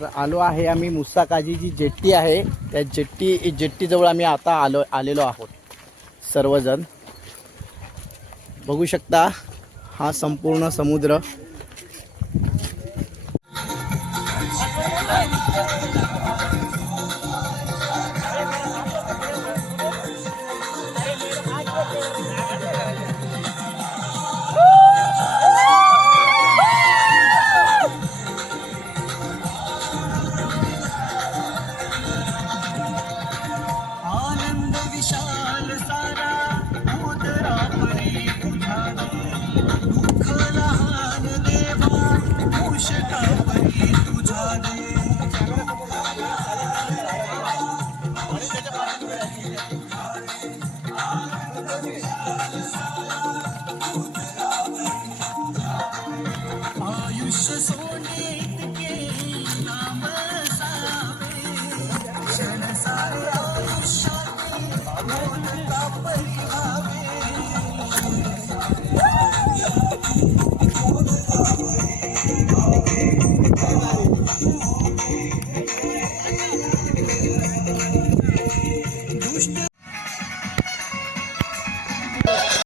तर आलो आहे आम्ही मुसाकाजी जी जेट्टी आहे त्या जेट्टी जेट्टीजवळ आम्ही आता आलो आलेलो आहोत. सर्वजण. बघू शकता हा संपूर्ण समुद्र. आयुष्य सोने इतके नाम